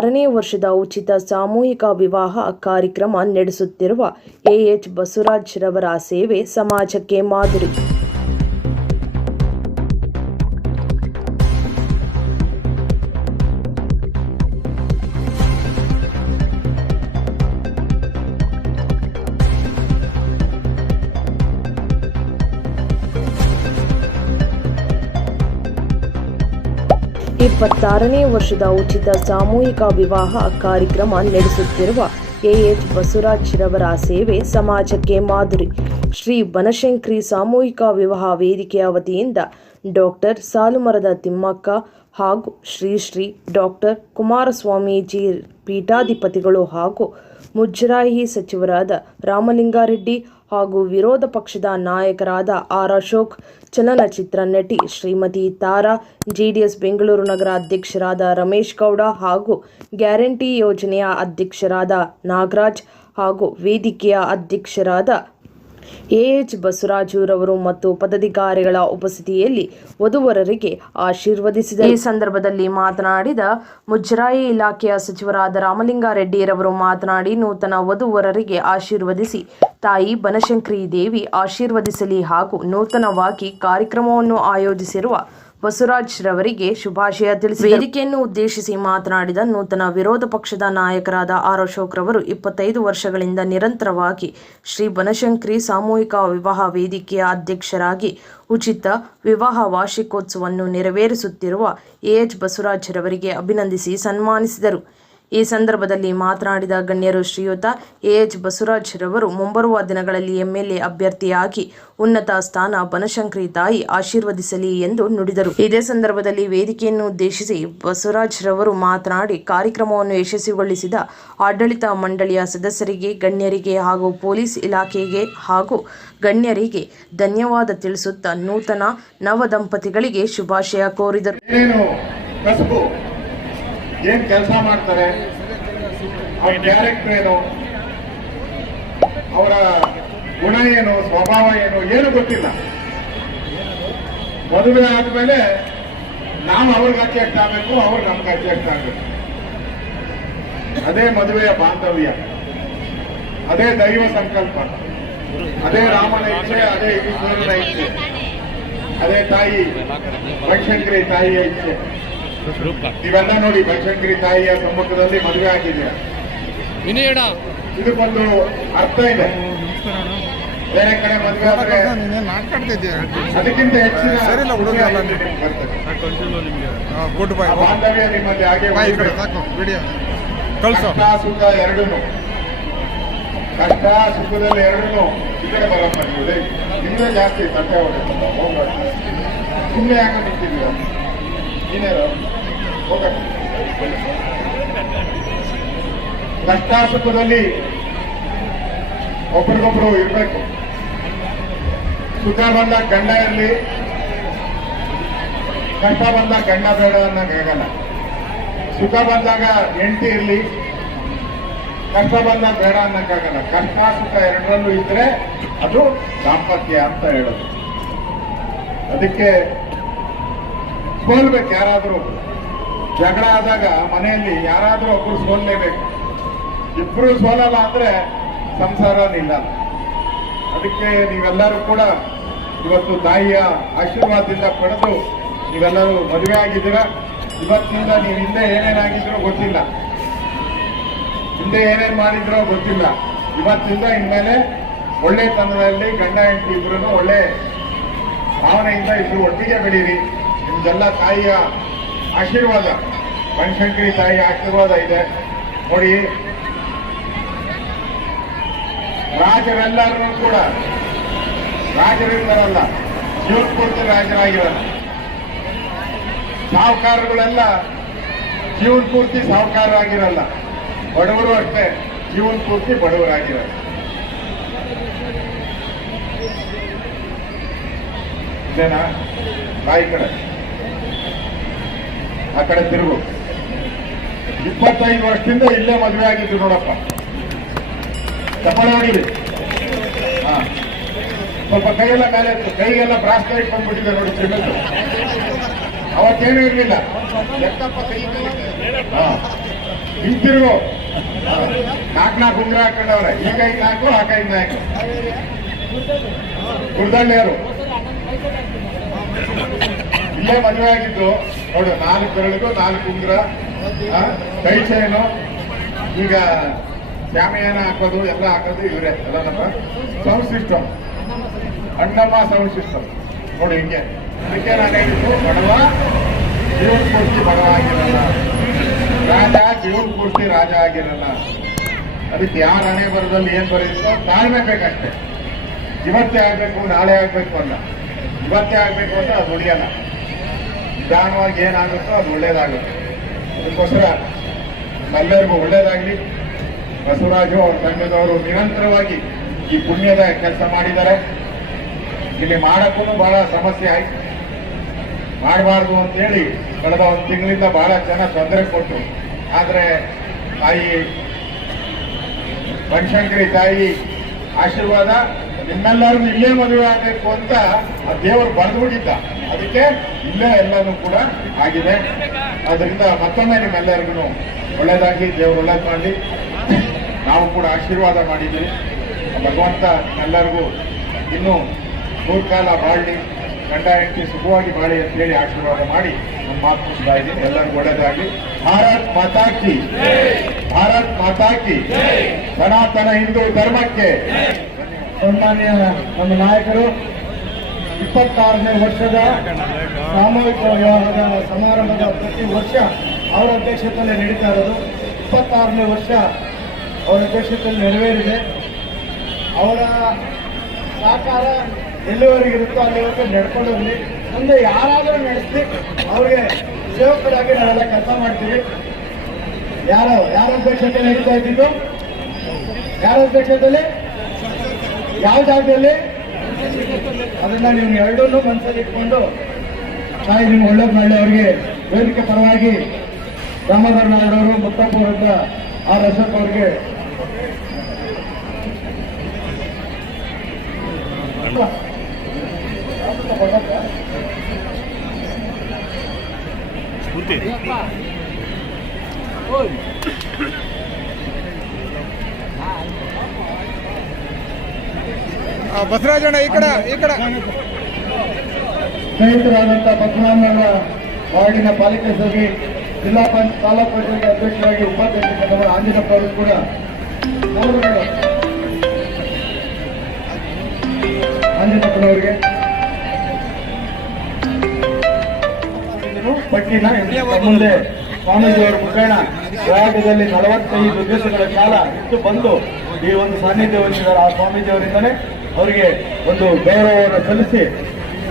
ಆರನೇ ವರ್ಷದ ಉಚಿತ ಸಾಮೂಹಿಕ ವಿವಾಹ ಕಾರ್ಯಕ್ರಮ ನಡೆಸುತ್ತಿರುವ ಎಎಚ್ ಬಸವರಾಜ್ ರವರ ಸೇವೆ ಸಮಾಜಕ್ಕೆ ಮಾದರಿ. ಇಪ್ಪತ್ತಾರನೇ ವರ್ಷದ ಉಚಿತ ಸಾಮೂಹಿಕ ವಿವಾಹ ಕಾರ್ಯಕ್ರಮ ನಡೆಸುತ್ತಿರುವ ಎಎಚ್ ಬಸವರಾಜ್ ರವರ ಸೇವೆ ಸಮಾಜಕ್ಕೆ ಮಾದರಿ. ಶ್ರೀ ಬನಶಂಕರಿ ಸಾಮೂಹಿಕ ವಿವಾಹ ವೇದಿಕೆಯ ವತಿಯಿಂದ ಡಾಕ್ಟರ್ ಸಾಲುಮರದ ತಿಮ್ಮಕ್ಕ ಹಾಗೂ ಶ್ರೀ ಶ್ರೀ ಡಾಕ್ಟರ್ ಕುಮಾರಸ್ವಾಮೀಜಿ ಪೀಠಾಧಿಪತಿಗಳು ಹಾಗೂ ಮುಜರಾಯಿ ಸಚಿವರಾದ ರಾಮಲಿಂಗಾರೆಡ್ಡಿ ಹಾಗೂ ವಿರೋಧ ಪಕ್ಷದ ನಾಯಕರಾದ ಆರ್ ಅಶೋಕ್, ಚಲನಚಿತ್ರ ನಟಿ ಶ್ರೀಮತಿ ತಾರಾ, ಜೆಡಿಎಸ್ ಬೆಂಗಳೂರು ನಗರ ಅಧ್ಯಕ್ಷರಾದ ರಮೇಶ್ ಗೌಡ ಹಾಗೂ ಗ್ಯಾರಂಟಿ ಯೋಜನೆಯ ಅಧ್ಯಕ್ಷರಾದ ನಾಗರಾಜ್ ಹಾಗೂ ವೇದಿಕೆಯ ಅಧ್ಯಕ್ಷರಾದ ಎಎಚ್ ಬಸವರಾಜುರವರು ಮತ್ತು ಪದಾಧಿಕಾರಿಗಳ ಉಪಸ್ಥಿತಿಯಲ್ಲಿ ವಧುವರರಿಗೆ ಆಶೀರ್ವದಿಸಿದ ಈ ಸಂದರ್ಭದಲ್ಲಿ ಮಾತನಾಡಿದ ಮುಜರಾಯಿ ಇಲಾಖೆಯ ಸಚಿವರಾದ ರಾಮಲಿಂಗಾರೆಡ್ಡಿಯರವರು ಮಾತನಾಡಿ, ನೂತನ ವಧುವರರಿಗೆ ಆಶೀರ್ವದಿಸಿ ತಾಯಿ ಬನಶಂಕರಿ ದೇವಿ ಆಶೀರ್ವದಿಸಲಿ ಹಾಗೂ ನೂತನವಾಗಿ ಕಾರ್ಯಕ್ರಮವನ್ನು ಆಯೋಜಿಸಿರುವ ಬಸವರಾಜ್ ರವರಿಗೆ ಶುಭಾಶಯ ತಿಳಿಸಿ ವೇದಿಕೆಯನ್ನು ಉದ್ದೇಶಿಸಿ ಮಾತನಾಡಿದ ನೂತನ ವಿರೋಧ ಪಕ್ಷದ ನಾಯಕರಾದ ಆರ್ ಅಶೋಕ್ ರವರು ಇಪ್ಪತ್ತೈದು ವರ್ಷಗಳಿಂದ ನಿರಂತರವಾಗಿ ಶ್ರೀ ಬನಶಂಕರಿ ಸಾಮೂಹಿಕ ವಿವಾಹ ವೇದಿಕೆಯ ಅಧ್ಯಕ್ಷರಾಗಿ ಉಚಿತ ವಿವಾಹ ವಾರ್ಷಿಕೋತ್ಸವವನ್ನು ನೆರವೇರಿಸುತ್ತಿರುವ ಎಎಚ್ ಬಸವರಾಜ್ ರವರಿಗೆ ಅಭಿನಂದಿಸಿ ಸನ್ಮಾನಿಸಿದರು. ಈ ಸಂದರ್ಭದಲ್ಲಿ ಮಾತನಾಡಿದ ಗಣ್ಯರು ಶ್ರೀಯುತ ಎಎಚ್ ಬಸವರಾಜ್ ರವರು ಮುಂಬರುವ ದಿನಗಳಲ್ಲಿ ಎಂಎಲ್ಎ ಅಭ್ಯರ್ಥಿಯಾಗಿ ಉನ್ನತ ಸ್ಥಾನ ಬನಶಂಕರಿ ತಾಯಿ ಆಶೀರ್ವದಿಸಲಿ ಎಂದು ನುಡಿದರು. ಇದೇ ಸಂದರ್ಭದಲ್ಲಿ ವೇದಿಕೆಯನ್ನು ಉದ್ದೇಶಿಸಿ ಬಸವರಾಜ್ ರವರು ಮಾತನಾಡಿ, ಕಾರ್ಯಕ್ರಮವನ್ನು ಯಶಸ್ವಿಗೊಳಿಸಿದ ಆಡಳಿತ ಮಂಡಳಿಯ ಸದಸ್ಯರಿಗೆ, ಗಣ್ಯರಿಗೆ ಹಾಗೂ ಪೊಲೀಸ್ ಇಲಾಖೆಗೆ ಹಾಗೂ ಗಣ್ಯರಿಗೆ ಧನ್ಯವಾದ ತಿಳಿಸುತ್ತಾ ನೂತನ ನವ ದಂಪತಿಗಳಿಗೆ ಶುಭಾಶಯ ಕೋರಿದರು. ಏನ್ ಕೆಲಸ ಮಾಡ್ತಾರೆ? ಅವ್ರ ಕ್ಯಾರೆಕ್ಟರ್ ಏನು? ಅವರ ಗುಣ ಏನು? ಸ್ವಭಾವ ಏನು? ಏನು ಗೊತ್ತಿಲ್ಲ. ಮದುವೆ ಆದ್ಮೇಲೆ ನಾವು ಅವ್ರಿಗೆ ಅಡ್ಜಸ್ಟ್ ಆಗ್ಬೇಕು ಅವ್ರು ನಮ್ಗೆ ಅಡ್ಜಸ್ಟ್ ಆಗ್ಬೇಕು ಅದೇ ಮದುವೆಯ ಬಾಂಧವ್ಯ. ಅದೇ ದೈವ ಸಂಕಲ್ಪ. ಅದೇ ರಾಮನ ಇಚ್ಛೆ ಅದೇ ಈಶ್ವರನ ಇಚ್ಛೆ. ಅದೇ ತಾಯಿ. ಬನಶಂಕರಿ ತಾಯಿಯ ಇಚ್ಛೆ. ನೀವೆಲ್ಲ ನೋಡಿ ಬನಶಂಕರಿ ತಾಯಿಯ ಸಮ್ಮುಖದಲ್ಲಿ ಮದುವೆ ಇದು ಇದಕ್ಕೊಂದು ಅರ್ಥ ಇದೆ. ಬೇರೆ ಕಡೆ ಮದುವೆ ಆದ್ರೆ ಅದಕ್ಕಿಂತ ಹೆಚ್ಚಿನ ಸರಿ ಇಲ್ಲ, ಹುಡುಗ ಅಲ್ಲ ಖುಷಿ ನೀವು. ಬರ್ತದೆ. ಗುಡ್ ಬೈ ಬಾಂಧವ್ಯ ನಿಮ್ಮಲ್ಲಿ ಹಾಗೆ ಕಷ್ಟ ಸುಖ ಎರಡೂ ಕಷ್ಟ ಸುಖದಲ್ಲಿ ಎರಡೂ ಈ ಕಡೆ ಲೇ. ನಿಮ್ದೇ ಜಾಸ್ತಿ ತಟ್ಟೆ ಹೋಗೋಣ ಸುಮ್ಮನೆ ಯಾಕೆ ನಿಂತಿದ್ದೀರ ನೀನೇನು ಹೋಗ ಕಷ್ಟ ಸುಖದಲ್ಲಿ ಒಬ್ರಿಗೊಬ್ರು ಇರಬೇಕು. ಸುಖ ಬಂದ ಗಂಡ ಇರಲಿ. ಕಷ್ಟ ಬಂದಾಗ ಗಂಡ ಬೇಡ ಅನ್ನೋಕ್ಕಾಗಲ್ಲ ಸುಖ ಬಂದಾಗ ಹೆಂಡತಿ ಇರಲಿ. ಕಷ್ಟ ಬಂದಾಗ ಬೇಡ ಅನ್ನಕ್ಕಾಗಲ್ಲ ಕಷ್ಟ ಸುಖ ಎರಡರಲ್ಲೂ ಇದ್ರೆ ಅದು ದಾಂಪತ್ಯ ಅಂತ ಹೇಳೋದು. ಅದಕ್ಕೆ ಸೋಲ್ಬೇಕು ಯಾರಾದರೂ. ಜಗಳ ಆದಾಗ ಮನೆಯಲ್ಲಿ ಯಾರಾದರೂ ಒಬ್ರು ಸೋಲ್ಲೇಬೇಕು. ಇಬ್ರು ಸೋಲಲ್ಲ ಅಂದ್ರೆ ಸಂಸಾರ ನಿಲ್ಲಲ್ಲ ಅದಕ್ಕೆ ನೀವೆಲ್ಲರೂ ಕೂಡ ಇವತ್ತು ತಾಯಿಯ ಆಶೀರ್ವಾದದಿಂದ ಪಡೆದು ನೀವೆಲ್ಲರೂ ಮದುವೆ ಆಗಿದ್ದೀರಾ? ಇವತ್ತಿನಿಂದ ನೀವು ಹಿಂದೆ ಏನೇನಾಗಿದ್ರೋ ಗೊತ್ತಿಲ್ಲ. ಹಿಂದೆ ಏನೇನು ಮಾಡಿದ್ರೋ ಗೊತ್ತಿಲ್ಲ. ಇವತ್ತಿಂದ ಇನ್ಮೇಲೆ ಒಳ್ಳೆತನದಲ್ಲಿ ಗಂಡ ಹೆಂಡತಿ ಇಬ್ರು ಒಳ್ಳೆ ಭಾವನೆಯಿಂದ ಇಬ್ರು ಒಟ್ಟಿಗೆ ಬೆಳೀರಿ. ನಿಮ್ದೆಲ್ಲ ತಾಯಿಯ ಆಶೀರ್ವಾದ. ಬನಶಂಕರಿ ತಾಯಿಯ ಆಶೀರ್ವಾದ ಇದೆ. ನೋಡಿ, ರಾಜರೆಲ್ಲರೂ ಕೂಡ ರಾಜರಿದ್ದಾರಲ್ಲ ಜೀವನಪೂರ್ತಿ ರಾಜರಾಗಿರಲ್ಲ ಸಾಹುಕಾರಗಳೆಲ್ಲ ಜೀವನ ಪೂರ್ತಿ ಸಾಹುಕಾರರಾಗಿರಲ್ಲ. ಬಡವರು ಅಷ್ಟೇ ಜೀವನ ಪೂರ್ತಿ ಬಡವರಾಗಿರಲ್ಲ ಇದೇನಾ? ಬಾಯಿ ಕಡೆ. ಆ ಕಡೆ ತಿರುಗು. ಇಪ್ಪತ್ತೈದು ವರ್ಷದಿಂದ ಇಲ್ಲೇ ಮದುವೆ ಆಗಿದ್ದು ನೋಡಪ್ಪ. ಚಪ್ಪಳೆ ಹೊಡಿರಿ ಸ್ವಲ್ಪ ಕೈಯೆಲ್ಲ ಮೇಲೆ. ಕೈಗೆಲ್ಲ ಬ್ರಾಸ್ಲೈಟ್ ಬಂದ್ಬಿಟ್ಟಿದೆ ನೋಡಿ ಸಿಮೆಂಟ್ ಅವತ್ತೇನೂ ಇರಲಿಲ್ಲ. ಹಿಂತಿರುಗು ನಾಲ್ಕು ನಾಲ್ಕು ಉಂಗ್ರ ಹಾಕೊಂಡವ್ರೆ. ಈ ಕೈ ನಾಲ್ಕು ಆ ಕೈ ನಾಲ್ಕು ಗುರ್ದಳ್ಳಿಯರು ಇಲ್ಲೇ ಮದುವೆ ಆಗಿದ್ದು. ನೋಡು, ನಾಲ್ಕು ಬೆರಳಿಗೂ, ನಾಲ್ಕು ಉಂಗ್ರ ಕೈ ಚೈನು. ಈಗ ಶಾಮಿಯಾನ ಹಾಕೋದು, ಎಲ್ಲ ಹಾಕೋದು ಇವರೇ ಎಲ್ಲ ನಮ್ಮ sound system Annamma sound system ನೋಡಿ ಹಿಂಗೆ. ಅದಕ್ಕೆ ನಾನು ಹೇಳಿದ್ದು, ಬಡವ, ಜೀವನ ಪೂರ್ತಿ ಬಡವ ಆಗಿರಲ್ಲ. ರಾಜ, ಜೀವನ ಪೂರ್ತಿ ರಾಜ ಆಗಿರಲ್ಲ. ಅದಕ್ಕೆ ಯಾರ ಹಣೆ ಬರದಲ್ಲಿ ಏನ್ ಬರೆಯುತ್ತೋ, ತಾಳ್ಮೆ ಬೇಕಷ್ಟೇ. ಇವತ್ತೇ ಆಗ್ಬೇಕು, ನಾಳೆ ಆಗ್ಬೇಕು ಅಲ್ಲ. ಇವತ್ತೇ ಆಗ್ಬೇಕು ಅಂತ ಅದು ಉಳಿಯಲ್ಲ. ನಿಧಾನವಾಗಿ ಏನಾಗುತ್ತೋ ಅದು ಒಳ್ಳೇದಾಗುತ್ತೆ. ಅದಕ್ಕೋಸ್ಕರ ನಮ್ಮೆಲ್ಲರಿಗೂ ಒಳ್ಳೇದಾಗಲಿ. ಬಸವರಾಜು ಅವ್ರ ತಂಡದವರು ನಿರಂತರವಾಗಿ ಈ ಪುಣ್ಯದ ಕೆಲಸ ಮಾಡಿದ್ದಾರೆ. ಇಲ್ಲಿ ಮಾಡಕ್ಕೂ ಬಹಳ ಸಮಸ್ಯೆ ಆಯ್ತು. ಮಾಡಬಾರ್ದು ಅಂತೇಳಿ ಕಳೆದ ಒಂದು ತಿಂಗಳಿಂದ ಬಹಳ ಜನ ತೊಂದರೆ ಕೊಟ್ಟರು. ಆದರೆ ತಾಯಿ ಬನಶಂಕರಿ ತಾಯಿ ಆಶೀರ್ವಾದ ನಿಮ್ಮೆಲ್ಲರೂ ಇಲ್ಲೇ ಮದುವೆ ಆಗಬೇಕು ಅಂತ ಆ ದೇವರು ಬರೆದುಬಿಟ್ಟಿದ್ದ ಅದಕ್ಕೆ ಇಲ್ಲೇ ಎಲ್ಲನೂ ಕೂಡ ಆಗಿದೆ. ಅದರಿಂದ ಮತ್ತೊಮ್ಮೆ ನಿಮ್ಮೆಲ್ಲರಿಗೂ ಒಳ್ಳೇದಾಗಿ ದೇವರು ಒಳ್ಳೇದು ಮಾಡಲಿ. ನಾವು ಕೂಡ ಆಶೀರ್ವಾದ ಮಾಡಿದ್ದೀವಿ. ಭಗವಂತ ಎಲ್ಲರಿಗೂ ಇನ್ನೂ ಮೂರ್ಕಾಲ ಕಾಲ ಬಾಳಲಿ ಗಂಡ ಹೆಂಡತಿ ಸುಖವಾಗಿ ಬಾಳಿ ಅಂತ ಹೇಳಿ ಆಶೀರ್ವಾದ ಮಾಡಿ ನಮ್ಮ ಮಾತು ಮುಗಿಸ್ತಾ ಇದ್ದೀನಿ ಎಲ್ಲರಿಗೂ ಒಳ್ಳೇದಾಗಲಿ ಭಾರತ್ ಮಾತಾಕಿ ಭಾರತ್ ಮಾತಾಕಿ ಸನಾತನ ಹಿಂದೂ ಧರ್ಮಕ್ಕೆ. ಸನ್ಮಾನ್ಯ ನಮ್ಮ ನಾಯಕರು, ಇಪ್ಪತ್ತಾರನೇ ವರ್ಷದ ಸಾಮೂಹಿಕ ವಿವಾಹದ ಸಮಾರಂಭದ ಪ್ರತಿ ವರ್ಷ ಅವರ ಅಧ್ಯಕ್ಷತೆಯಲ್ಲಿ ನಡೀತಾ ಇರೋದು. ಇಪ್ಪತ್ತಾರನೇ ವರ್ಷ ಅವರ ಅಧ್ಯಕ್ಷತೆಯಲ್ಲಿ ನೆರವೇರಿದೆ. ಅವರ ಸಹಕಾರ ಎಲ್ಲಿವರೆಗೆ ಇರುತ್ತೋ ಅಲ್ಲಿವರೆಗೆ ನಡ್ಕೊಂಡು ಹೋಗ್ಲಿ. ಮುಂದೆ ಯಾರಾದರೂ ನಡೆಸಿ ಅವ್ರಿಗೆ ಸೇವಕರಾಗಿ ನಾವೆಲ್ಲ ಕೆಲಸ ಮಾಡ್ತೀವಿ. ಯಾರು, ಯಾರ ಅಧ್ಯಕ್ಷತೆ ನಡೀತಾ ಇದ್ದಿದ್ದು? ಯಾರ ಅಧ್ಯಕ್ಷತೆಯಲ್ಲಿ? ಯಾವ ಜಾಗದಲ್ಲಿ ಅದನ್ನ ನೀವು ಎರಡನ್ನೂ ಮನಸ್ಸಲ್ಲಿ ಇಟ್ಕೊಂಡು ತಾಯಿ ನಿಮ್ಗೆ ಒಳ್ಳೇದು ಮಾಡಿ ಅವ್ರಿಗೆ. ವೇದಿಕೆ ಪರವಾಗಿ ದಾಮೋದರ ಅವರು ಮುತ್ತಪ್ಪ ಅವರಿಂದ ಆರ್ ಅಶೋಕ್ ಅವ್ರಿಗೆ. ಆ, ಬಸವರಾಜಣ್ಣ ಈ ಕಡೆ ಈ ಕಡೆ. ಸ್ನೇಹಿತರಾದಂಥ ಪದ್ಮನಾಭ ವಾರ್ಡಿನ ಪಾಲಿಕೆ ಸಭೆ, ಜಿಲ್ಲಾ ಪಂಚ ತಾಲೂಕು ಪಂಚಾಯತ್ ಅಧ್ಯಕ್ಷರಾಗಿ ಉಪಾಧ್ಯಕ್ಷರಾದ ಆಂಜನಪ್ಪ ಅವರು ಕೂಡ. ಆಂಜನಪ್ಪನವರಿಗೆ ಪಟ್ಟಿನ ಮುಂದೆ ಸ್ವಾಮೀಜಿಯವರ ಮುಖೇಣ ಪ್ರಯಾಗದಲ್ಲಿ ನಲವತ್ತೈದು ದಿವಸಗಳ ಕಾಲ ಇತ್ತು ಬಂದು ಈ ಒಂದು ಸಾನ್ನಿಧ್ಯ ವಹಿಸಿದ್ದಾರೆ ಆ ಸ್ವಾಮೀಜಿಯವರಿಂದಲೇ ಅವರಿಗೆ ಒಂದು ಗೌರವವನ್ನು ಸಲ್ಲಿಸಿ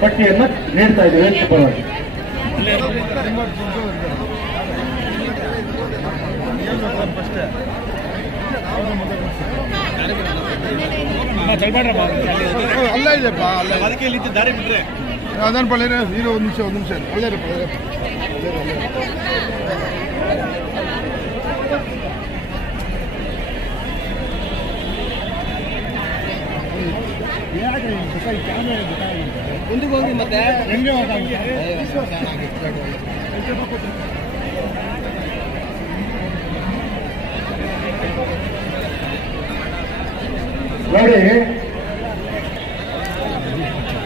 ಪಟ್ಟಿಯನ್ನು ನೀಡ್ತಾ ಇದ್ದೇವೆ. ಪರವಾಗಿ. ಅದನ್ನು ಇದೆಪ್ಪ ಅಲ್ಲೇ ಅದಕ್ಕೆ ಅದನ್ನ ನೀರು ಒಂದು ನಿಮಿಷ ಒಂದು ನಿಮಿಷ ಅಲ್ಲೇ ಇರಪ್ಪ, ಹೋಗಿ ಮತ್ತೆ. ಹೆಂಗೆ? ನೋಡಿ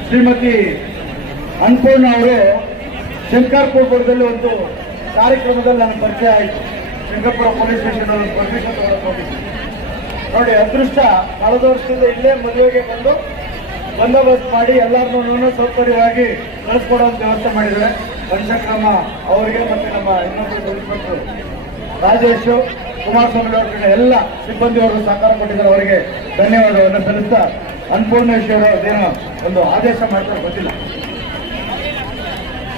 ಶ್ರೀಮತಿ ಅನ್ನಪೂರ್ಣ ಅವರು ಶಂಕರ್ಪುರದಲ್ಲಿ ಒಂದು ಕಾರ್ಯಕ್ರಮದಲ್ಲಿ ನನಗೆ ಪರಿಚಯ ಆಯಿತು ಶಂಕರ್ಪುರ ಪೊಲೀಸ್ ಸ್ಟೇಷನ್ ಪರ್ಮಿಷನ್ ನೋಡಿ ಅದೃಷ್ಟ ಕಳೆದ ವರ್ಷದಿಂದ ಇಲ್ಲೇ ಮದುವೆಗೆ ಬಂದು ಬಂದೋಬಸ್ತ್ ಮಾಡಿ ಎಲ್ಲರನ್ನೂ ಸೌಕರ್ಯವಾಗಿ ಕಳಿಸ್ಕೊಡುವಂತ ವ್ಯವಸ್ಥೆ ಮಾಡಿದ್ದಾರೆ. ಪಂಚಕ್ರಮ ಅವರಿಗೆ ಮತ್ತೆ ನಮ್ಮ ಇನ್ನೊಬ್ಬರು ಇನ್ಸ್ಪೆಕ್ಟರ್ ರಾಜೇಶ್ ಕುಮಾರಸ್ವಾಮಿ ಅವರ ಎಲ್ಲ ಸಿಬ್ಬಂದಿಯವರು ಸಹಕಾರ ಕೊಟ್ಟಿದ್ದಾರೆ. ಅವರಿಗೆ ಧನ್ಯವಾದವನ್ನು ಸಲ್ಲಿಸ್ತಾ ಅನ್ನಪೂರ್ಣೇಶ್ವರ ಅದೇನೋ ಒಂದು ಆದೇಶ ಮಾಡ್ತಾರೆ ಗೊತ್ತಿಲ್ಲ.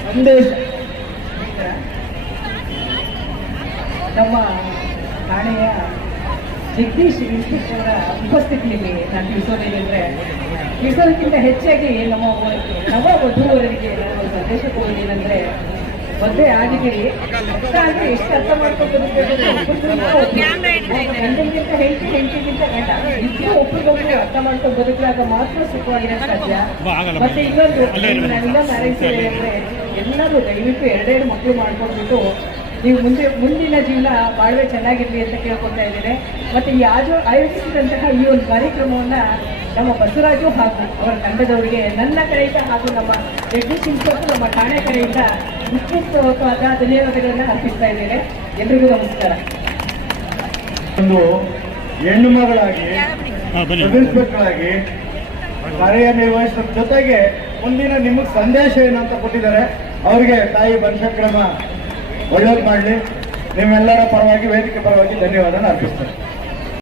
ಸಂದೇಶ. ನಮ್ಮ ಠಾಣೆಯ ಜಗದೀಶ್ ಇನ್ಸ್ಪೆಕ್ಟರ್ ಉಪಸ್ಥಿತಿಯಲ್ಲಿ ನಾನು ತಿಳಿಸೋದೇನೆಂದ್ರೆ ತಿಳಿಸೋದಕ್ಕಿಂತ ಹೆಚ್ಚಾಗಿ ನಮ್ಮ ನವ ವಧುವರಿಗೆ ನಾನು ಒಂದು ಸಂದೇಶ ಕೊಡೋದೇನೆಂದ್ರೆ ಮದುವೆ ಆಗಿದ್ದೀರಿ ಅರ್ಥ ಆದ್ರೆ ಎಷ್ಟು ಅರ್ಥ ಮಾಡ್ಕೊಂಡು ಗಂಡನಿಗಿಂತ ಹೆಂಡತಿ ಹೆಂಡತಿಗಿಂತ ಗಂಡ ಇಬ್ಬರು ಒಬ್ಬರಿಗೊಬ್ಬರು ಅರ್ಥ ಮಾಡ್ಕೊಂಡು ಬದುಕಲಾಗ ಮಾತ್ರ ಸುಖವಾಗಿರೋದು ಸಾಧ್ಯ ಮತ್ತೆ ಇನ್ನೊಂದು ನಾನೆಲ್ಲ ಮ್ಯಾರೇಜ್ ಅಂದ್ರೆ ಎಲ್ಲರೂ ದಯವಿಟ್ಟು ಎರಡೆರಡು ಮಕ್ಕಳು ಮಾಡ್ಕೊಂಡ್ಬಿಟ್ಟು ನೀವು ಮುಂದೆ ಮುಂದಿನ ಜೀವನ ಬಾಳ್ವೆ ಚೆನ್ನಾಗಿರಲಿ ಅಂತ ಕೇಳ್ಕೊತಾ ಇದ್ದೇನೆ ಮತ್ತು ಈ ಆಜು ಆಯೋಜಿಸಿದಂತಹ ಈ ಒಂದು ಕಾರ್ಯಕ್ರಮವನ್ನು ನಮ್ಮ ಬಸವರಾಜು ಹಾಗೂ ಅವರ ತಂಡದವರಿಗೆ ನನ್ನ ಕಡೆಯಿಂದ ಹಾಗೂ ನಮ್ಮ ಜಗದೀಶ್ ಸಿಂಗ್ ನಮ್ಮ ಠಾಣೆ ಕಡೆಯಿಂದ ವಿಸ್ತೃತವಾದ ಧನ್ಯವಾದಗಳನ್ನು ಅರ್ಪಿಸ್ತಾ ಇದ್ದೇನೆ. ಎಲ್ರಿಗೂ ನಮಸ್ಕಾರ. ಒಂದು ಹೆಣ್ಣು ಮಗಳಾಗಿ ಕಾರ್ಯ ಕಾರ್ಯನಿರ್ವಹಿಸೋ ಜೊತೆಗೆ ಮುಂದಿನ ನಿಮಗೆ ಸಂದೇಶ ಏನು ಅಂತ ಕೊಟ್ಟಿದ್ದಾರೆ. ಅವರಿಗೆ ತಾಯಿ ಬನಶಂಕರಮ್ಮ ಒಳ್ಳೇದು ಮಾಡಲಿ. ನಿಮ್ಮೆಲ್ಲರ ಪರವಾಗಿ ವೇದಿಕೆ ಪರವಾಗಿ ಧನ್ಯವಾದ ಅರ್ಪಿಸ್ತೇನೆ.